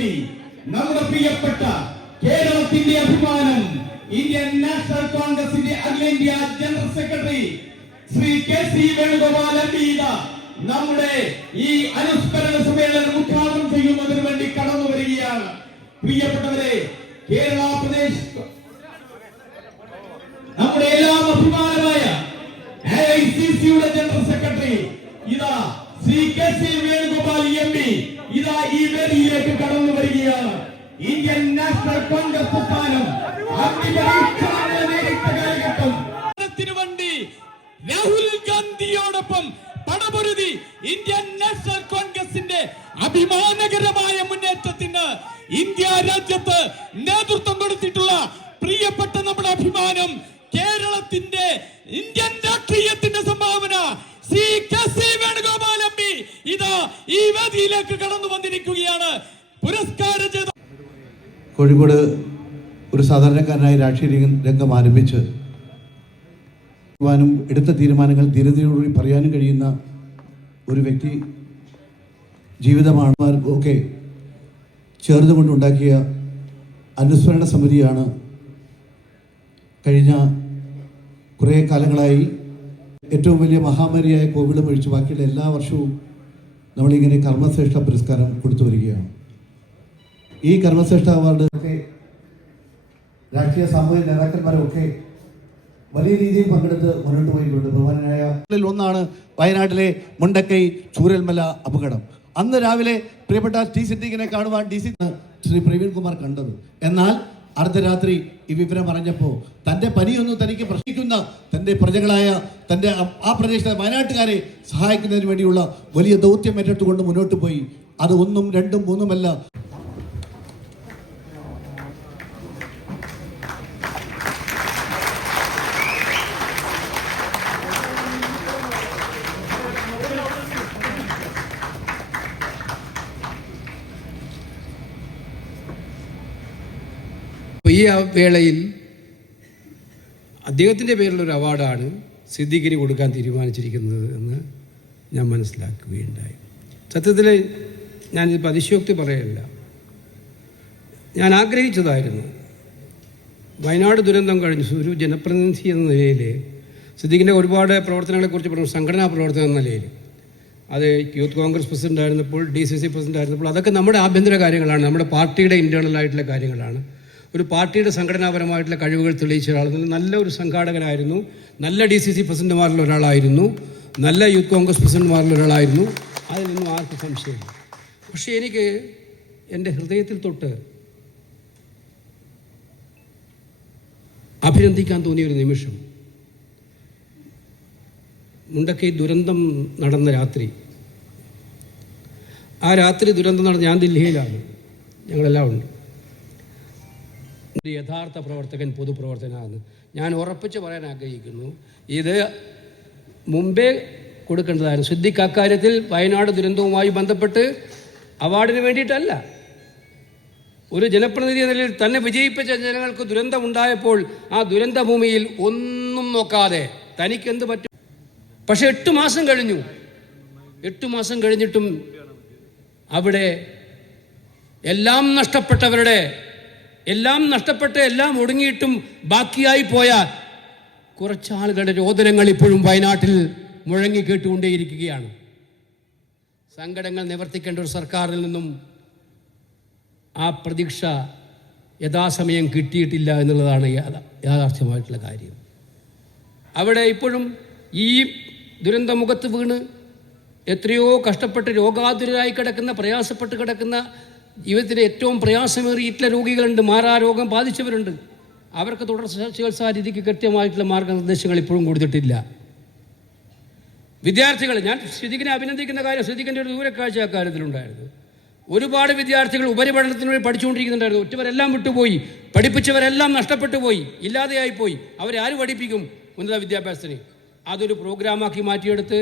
വേണ്ടി നമ്മുടെ പ്രിയപ്പെട്ട കേരളത്തിന്റെ അഭിമാനം ഇന്ത്യൻ നാഷണൽ കോൺഗ്രസിന്റെ അഖിലേന്ത്യാ general secretary Shri K C. Venugopal MP. നമ്മുടെ ഈ അനുസ്മരണ സമ്മേളനം ഉദ്ഘാടനം ചെയ്യുന്നതിന് വേണ്ടി കടന്നു വരികയാണ്. പ്രിയപ്പെട്ടവരെ, കേരള പ്രദേശ് നമ്മുടെ എല്ലാം അഭിമാനമായ AICCയുടെ ജനറൽ സെക്രട്ടറി ഇതാ ശ്രീ കെ.സി. വേണുഗോപാൽ എം.പി. ഇതാ ഈ വേദിയിലേക്ക് കടന്നു വരികയാണ്. ഇന്ത്യൻ നാഷണൽ കോൺഗ്രസ് പ്രസ്ഥാനം വേണ്ടി രാഹുൽ ഗാന്ധിയോടൊപ്പം പടപൊരുതി ഇന്ത്യൻ നാഷണൽ കോൺഗ്രസിന്റെ അഭിമാനകരമായ മുന്നേറ്റത്തിന് ഇന്ത്യ രാജ്യത്ത് നേതൃത്വം കൊടുത്തിട്ടുള്ള പ്രിയപ്പെട്ട നമ്മുടെ അഭിമാനം കേരളത്തിന്റെ ഇന്ത്യൻ രാഷ്ട്രീയത്തിന്റെ സംഭാവന ശ്രീ കെ.സി. വേണുഗോപാൽ എം.പി. ഇതാ ഈ വേദിയിലേക്ക് കടന്നു വന്നിരിക്കുകയാണ്. പുരസ്കാര ജേതാവ് കോഴിക്കോട് ഒരു സാധാരണക്കാരനായി രാഷ്ട്രീയ രംഗം ആരംഭിച്ച് എടുത്ത തീരുമാനങ്ങൾ ധീരതയോടുകൂടി പറയാനും കഴിയുന്ന ഒരു വ്യക്തി ജീവിതമാണ്. ഒക്കെ ചേർന്നുകൊണ്ടുണ്ടാക്കിയ അനുസ്മരണ സമിതിയാണ് കഴിഞ്ഞ കുറേ കാലങ്ങളായി ഏറ്റവും വലിയ മഹാമാരിയായ കോവിഡ് ഒഴിച്ച് ബാക്കിയുള്ള എല്ലാ വർഷവും നമ്മളിങ്ങനെ കർമ്മശ്രേഷ്ഠ പുരസ്കാരം കൊടുത്തു വരികയാണ്. ഈ കർമ്മശ്രേഷ്ഠ അവാർഡ് ഒക്കെ രാഷ്ട്രീയ സാമൂഹിക നേതാക്കന്മാരൊക്കെ വലിയ രീതിയിൽ പങ്കെടുത്ത് മുന്നോട്ട് പോയിട്ടുണ്ട്. ബഹുമാനായ ഒന്നാണ് വയനാട്ടിലെ മുണ്ടക്കൈ ചൂരൽമല അപകടം. അന്ന് രാവിലെ പ്രിയപ്പെട്ട ടി സിദ്ദീഖിനെ കാണുവാൻ ശ്രീ പ്രവീൺ കുമാർ കണ്ടത്. എന്നാൽ അർദ്ധരാത്രി ഈ വിവരം അറിഞ്ഞപ്പോൾ തൻ്റെ പനിയൊന്നും തനിക്ക് പ്രശ്നിക്കുന്ന തൻ്റെ പ്രജകളായ തൻ്റെ ആ പ്രദേശത്തെ വയനാട്ടുകാരെ സഹായിക്കുന്നതിന് വേണ്ടിയുള്ള വലിയ ദൗത്യം ഏറ്റെടുത്തുകൊണ്ട് മുന്നോട്ട് പോയി. അത് 1, 2, 3 ഈ വേളയിൽ അദ്ദേഹത്തിൻ്റെ പേരിലൊരു അവാർഡാണ് സിദ്ദീഖിന് കൊടുക്കാൻ തീരുമാനിച്ചിരിക്കുന്നത് എന്ന് ഞാൻ മനസ്സിലാക്കുകയുണ്ടായി. സത്യത്തിൽ ഞാനിപ്പോൾ അതിശയോക്തി പറയല്ല, ഞാൻ ആഗ്രഹിച്ചതായിരുന്നു. വയനാട് ദുരന്തം കഴിഞ്ഞ് ഒരു ജനപ്രതിനിധി എന്ന നിലയിൽ സിദ്ദീഖിൻ്റെ ഒരുപാട് പ്രവർത്തനങ്ങളെക്കുറിച്ച് പറഞ്ഞു. സംഘടനാ പ്രവർത്തനം എന്ന നിലയിൽ അത് യൂത്ത് കോൺഗ്രസ് പ്രസിഡന്റ് ആയിരുന്നപ്പോൾ, DCC പ്രസിഡന്റ് ആയിരുന്നപ്പോൾ അതൊക്കെ നമ്മുടെ ആഭ്യന്തര കാര്യങ്ങളാണ്, നമ്മുടെ പാർട്ടിയുടെ ഇൻറ്റേർണലായിട്ടുള്ള കാര്യങ്ങളാണ്. ഒരു പാർട്ടിയുടെ സംഘടനാപരമായിട്ടുള്ള കഴിവുകൾ തെളിയിച്ച ഒരാൾ, നല്ല ഒരു സംഘാടകനായിരുന്നു, നല്ല DCC പ്രസിഡന്റുമാരിൽ ഒരാളായിരുന്നു, നല്ല യൂത്ത് കോൺഗ്രസ് പ്രസിഡന്റുമാരിൽ ഒരാളായിരുന്നു. അതിലൊന്നും ആർക്കും സംശയമില്ല. പക്ഷേ എനിക്ക് എൻ്റെ ഹൃദയത്തിൽ തൊട്ട് അഭിനന്ദിക്കാൻ തോന്നിയൊരു നിമിഷം, മുണ്ടക്കൈ ദുരന്തം നടന്ന രാത്രി, ആ രാത്രി ദുരന്തം നടന്ന ഞാൻ ദില്ലിയിലാണ്, ഞങ്ങളെല്ലാം ഉണ്ട്. ഒരു യഥാർത്ഥ പ്രവർത്തകൻ പൊതുപ്രവർത്തകനാണ്. ഞാൻ ഉറപ്പിച്ച് പറയാൻ ആഗ്രഹിക്കുന്നു, ഇത് മുമ്പേ കൊടുക്കേണ്ടതായിരുന്നു. സിദ്ദീഖ് അക്കാര്യത്തിൽ വയനാട് ദുരന്തവുമായി ബന്ധപ്പെട്ട് അവാർഡിന് വേണ്ടിയിട്ടല്ല, ഒരു ജനപ്രതിനിധി എന്ന നിലയിൽ തന്നെ വിജയിപ്പിച്ച ജനങ്ങൾക്ക് ദുരന്തമുണ്ടായപ്പോൾ ആ ദുരന്ത ഭൂമിയിൽ ഒന്നും നോക്കാതെ തനിക്ക് എന്ത് പറ്റും. പക്ഷെ 8 മാസം കഴിഞ്ഞു. 8 മാസം കഴിഞ്ഞിട്ടും അവിടെ എല്ലാം നഷ്ടപ്പെട്ട് എല്ലാം ഒടുങ്ങിയിട്ടും ബാക്കിയായി പോയ കുറച്ചാളുകളുടെ രോദനങ്ങൾ ഇപ്പോഴും വയനാട്ടിൽ മുഴങ്ങി കേട്ടുകൊണ്ടേയിരിക്കുകയാണ്. സങ്കടങ്ങൾ നിവർത്തിക്കേണ്ട ഒരു സർക്കാരിൽ നിന്നും ആ പ്രതീക്ഷ യഥാസമയം കിട്ടിയിട്ടില്ല എന്നുള്ളതാണ് യാഥാർത്ഥ്യമായിട്ടുള്ള കാര്യം. അവിടെ ഇപ്പോഴും ഈ ദുരന്തമുഖത്ത് വീണ് എത്രയോ കഷ്ടപ്പെട്ട് രോഗാതുരരായി കിടക്കുന്ന, പ്രയാസപ്പെട്ട് കിടക്കുന്ന, ജീവിതത്തിലെ ഏറ്റവും പ്രയാസമേറിയിട്ടുള്ള രോഗികളുണ്ട്, മാറാരോഗം ബാധിച്ചവരുണ്ട്. അവർക്ക് തുടർ ചികിത്സാ രീതിക്ക് കൃത്യമായിട്ടുള്ള മാർഗനിർദ്ദേശങ്ങൾ ഇപ്പോഴും കൊടുത്തിട്ടില്ല. വിദ്യാർത്ഥികൾ, ഞാൻ സിദ്ദീഖിനെ അഭിനന്ദിക്കുന്ന കാര്യം, സിദ്ദീഖിൻ്റെ ഒരു ദൂരക്കാഴ്ച അക്കാര്യത്തിലുണ്ടായിരുന്നു. ഒരുപാട് വിദ്യാർത്ഥികൾ ഉപരിപഠനത്തിന് വേണ്ടി പഠിച്ചുകൊണ്ടിരിക്കുന്നുണ്ടായിരുന്നു. ഒറ്റവരെല്ലാം വിട്ടുപോയി, പഠിപ്പിച്ചവരെല്ലാം നഷ്ടപ്പെട്ടു പോയി, ഇല്ലാതെയായിപ്പോയി. അവരെ ആര് പഠിപ്പിക്കും ഉന്നത വിദ്യാഭ്യാസത്തിന്? അതൊരു പ്രോഗ്രാമാക്കി മാറ്റിയെടുത്ത്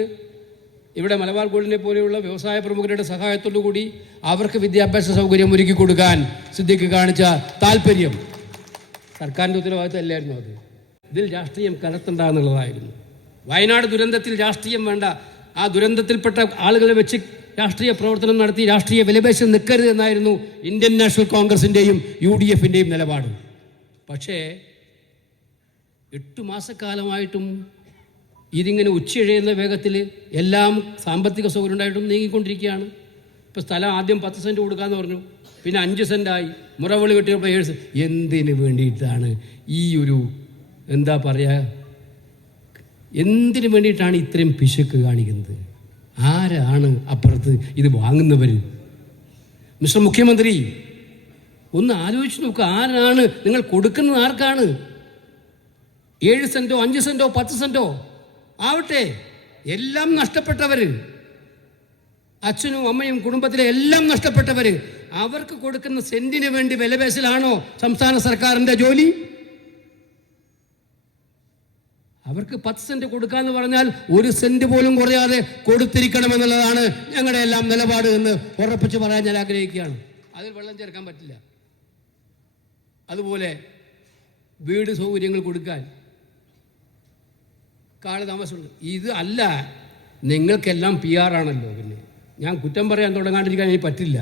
ഇവിടെ മലബാർ ഗോൾഡിനെ പോലെയുള്ള വ്യവസായ പ്രമുഖരുടെ സഹായത്തോടു കൂടി അവർക്ക് വിദ്യാഭ്യാസ സൗകര്യം ഒരുക്കി കൊടുക്കാൻ സിദ്ദീഖ് കാണിച്ച താല്പര്യം സർക്കാരിൻ്റെ ഉത്തരവാദിത്തമല്ലായിരുന്നു. അത് ഇതിൽ രാഷ്ട്രീയം കലർത്തണ്ട എന്നുള്ളതായിരുന്നു. വയനാട് ദുരന്തത്തിൽ രാഷ്ട്രീയം വേണ്ട, ആ ദുരന്തത്തിൽപ്പെട്ട ആളുകളെ വെച്ച് രാഷ്ട്രീയ പ്രവർത്തനം നടത്തി രാഷ്ട്രീയ വിലപേശം നിൽക്കരുത് എന്നായിരുന്നു ഇന്ത്യൻ നാഷണൽ കോൺഗ്രസിൻ്റെയും UDFൻ്റെയും നിലപാട്. പക്ഷേ 8 മാസക്കാലമായിട്ടും ഇതിങ്ങനെ ഉച്ചയിഴയുന്ന വേഗത്തിൽ എല്ലാം സാമ്പത്തിക സൗകര്യം ഉണ്ടായിട്ടും നീങ്ങിക്കൊണ്ടിരിക്കുകയാണ്. ഇപ്പോൾ സ്ഥലം ആദ്യം 10 സെൻറ്റ് കൊടുക്കാമെന്ന് പറഞ്ഞു, പിന്നെ 5 സെൻറ്റായി, മുറവിളി കിട്ടിയപ്പോൾ 7 സെൻറ്റ്. എന്തിനു വേണ്ടിയിട്ടാണ് ഈ ഒരു എന്താ പറയുക, എന്തിനു വേണ്ടിയിട്ടാണ് ഇത്രയും പിശുക്ക് കാണിക്കുന്നത്? ആരാണ് അപ്പുറത്ത് ഇത് വാങ്ങുന്നവർ? മിസ്റ്റർ മുഖ്യമന്ത്രി, ഒന്ന് ആലോചിച്ച് നോക്കുക. ആരാണ് നിങ്ങൾ കൊടുക്കുന്നത്? ആർക്കാണ്? 7 സെൻറ്റോ 5 സെൻറ്റോ 10 സെൻറ്റോ ആവട്ടെ, എല്ലാം നഷ്ടപ്പെട്ടവർ, അച്ഛനും അമ്മയും കുടുംബത്തിലെ എല്ലാം നഷ്ടപ്പെട്ടവർ, അവർക്ക് കൊടുക്കുന്ന സെന്റിന് വേണ്ടി വിലപേശലാണോ സംസ്ഥാന സർക്കാരിൻ്റെ ജോലി? അവർക്ക് 10 സെൻറ്റ് കൊടുക്കാമെന്ന് പറഞ്ഞാൽ 1 സെൻറ്റ് പോലും കുറയാതെ കൊടുത്തിരിക്കണമെന്നുള്ളതാണ് ഞങ്ങളുടെ എല്ലാം നിലപാട് എന്ന് ഉറപ്പിച്ച് പറയാൻ ഞാൻ ആഗ്രഹിക്കുകയാണ്. അതിൽ വെള്ളം ചേർക്കാൻ പറ്റില്ല. അതുപോലെ വീട് സൗകര്യങ്ങൾ കൊടുക്കാൻ കാലതാമസമുണ്ട്. ഇത് അല്ല, നിങ്ങൾക്കെല്ലാം PR ആണല്ലോ. പിന്നെ ഞാൻ കുറ്റം പറയാൻ തുടങ്ങാണ്ടിരിക്കാൻ എനിക്ക് പറ്റില്ല.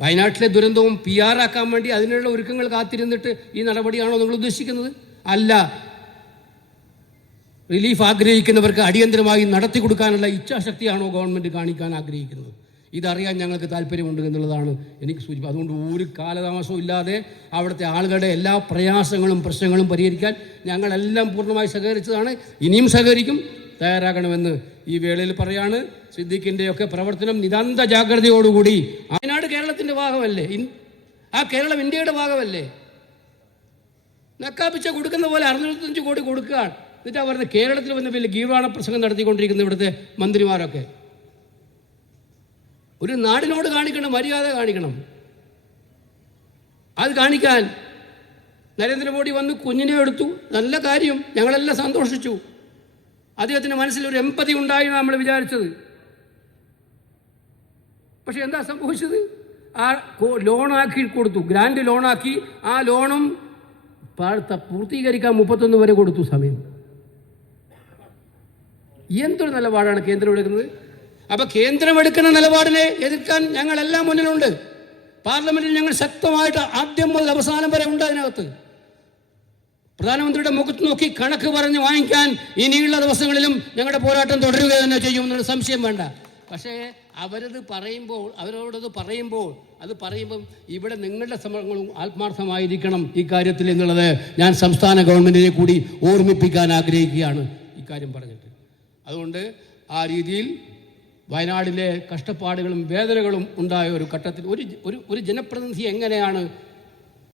വയനാട്ടിലെ ദുരന്തവും PR ആക്കാൻ വേണ്ടി അതിനുള്ള ഒരുക്കങ്ങൾ കാത്തിരുന്നിട്ട് ഈ നടപടിയാണോ നിങ്ങൾ ഉദ്ദേശിക്കുന്നത്? അല്ല, റിലീഫ് ആഗ്രഹിക്കുന്നവർക്ക് അടിയന്തരമായി നടത്തി കൊടുക്കാനുള്ള ഇച്ഛാശക്തിയാണോ ഗവൺമെൻറ് കാണിക്കാൻ ആഗ്രഹിക്കുന്നത്? ഇതറിയാൻ ഞങ്ങൾക്ക് താല്പര്യമുണ്ട് എന്നുള്ളതാണ് എനിക്ക് സൂചിപ്പിച്ചത്. അതുകൊണ്ട് ഒരു കാലതാമസവും ഇല്ലാതെ അവിടുത്തെ ആളുകളുടെ എല്ലാ പ്രയാസങ്ങളും പ്രശ്നങ്ങളും പരിഹരിക്കാൻ ഞങ്ങളെല്ലാം പൂർണ്ണമായി സഹകരിച്ചതാണ്, ഇനിയും സഹകരിക്കും, തയ്യാറാകണമെന്ന് ഈ വേളയിൽ പറയാണ്. സിദ്ദീഖിൻ്റെയൊക്കെ പ്രവർത്തനം നിതാന്ത ജാഗ്രതയോടുകൂടി. വയനാട് കേരളത്തിൻ്റെ ഭാഗമല്ലേ? ആ കേരളം ഇന്ത്യയുടെ ഭാഗമല്ലേ? നക്കാപ്പിച്ച കൊടുക്കുന്ന പോലെ 625 കോടി കൊടുക്കുകയാണ്. എന്നിട്ട് അവരുടെ കേരളത്തിൽ വന്ന് വലിയ ഗീർവാണ പ്രസംഗം നടത്തിക്കൊണ്ടിരിക്കുന്ന ഇവിടുത്തെ മന്ത്രിമാരൊക്കെ. ഒരു നാടിനോട് കാണിക്കണം, മര്യാദ കാണിക്കണം. അത് കാണിക്കാൻ നരേന്ദ്രമോദി വന്ന് കുഞ്ഞിനെ എടുത്തു, നല്ല കാര്യം, ഞങ്ങളെല്ലാം സന്തോഷിച്ചു. അദ്ദേഹത്തിൻ്റെ മനസ്സിലൊരു എമ്പതി ഉണ്ടായി നമ്മൾ വിചാരിച്ചത്. പക്ഷെ എന്താ സംഭവിച്ചത്? ആ ലോണാക്കി കൊടുത്തു, ഗ്രാൻഡ് ലോണാക്കി. ആ ലോണും പൂർത്തീകരിക്കാൻ 31 വരെ കൊടുത്തു സമയം. എന്തൊരു നിലപാടാണ് കേന്ദ്രം എടുക്കുന്നത്? അപ്പോൾ കേന്ദ്രം എടുക്കുന്ന നിലപാടിനെ എതിർക്കാൻ ഞങ്ങളെല്ലാം മുന്നിലുണ്ട്. പാർലമെൻറ്റിൽ ഞങ്ങൾ ശക്തമായിട്ട് ആദ്യം മുതൽ അവസാനം വരെ ഉണ്ട്. അതിനകത്ത് പ്രധാനമന്ത്രിയുടെ മുഖത്ത് നോക്കി കണക്ക് പറഞ്ഞ് വാങ്ങിക്കാൻ ഇനിയുള്ള ദിവസങ്ങളിലും ഞങ്ങളുടെ പോരാട്ടം തുടരുക തന്നെ ചെയ്യുമെന്നുള്ള സംശയം വേണ്ട. പക്ഷേ അവരോടത് പറയുമ്പോൾ ഇവിടെ നിങ്ങളുടെ ശ്രമങ്ങളും ആത്മാർത്ഥമായിരിക്കണം ഇക്കാര്യത്തിൽ എന്നുള്ളത് ഞാൻ സംസ്ഥാന ഗവൺമെൻറ്റിനെ കൂടി ഓർമ്മിപ്പിക്കാൻ ആഗ്രഹിക്കുകയാണ് ഇക്കാര്യം പറഞ്ഞിട്ട്. അതുകൊണ്ട് ആ രീതിയിൽ വയനാടിലെ കഷ്ടപ്പാടുകളും വേദനകളും ഉണ്ടായ ഒരു ഘട്ടത്തിൽ ഒരു ജനപ്രതിനിധി എങ്ങനെയാണ്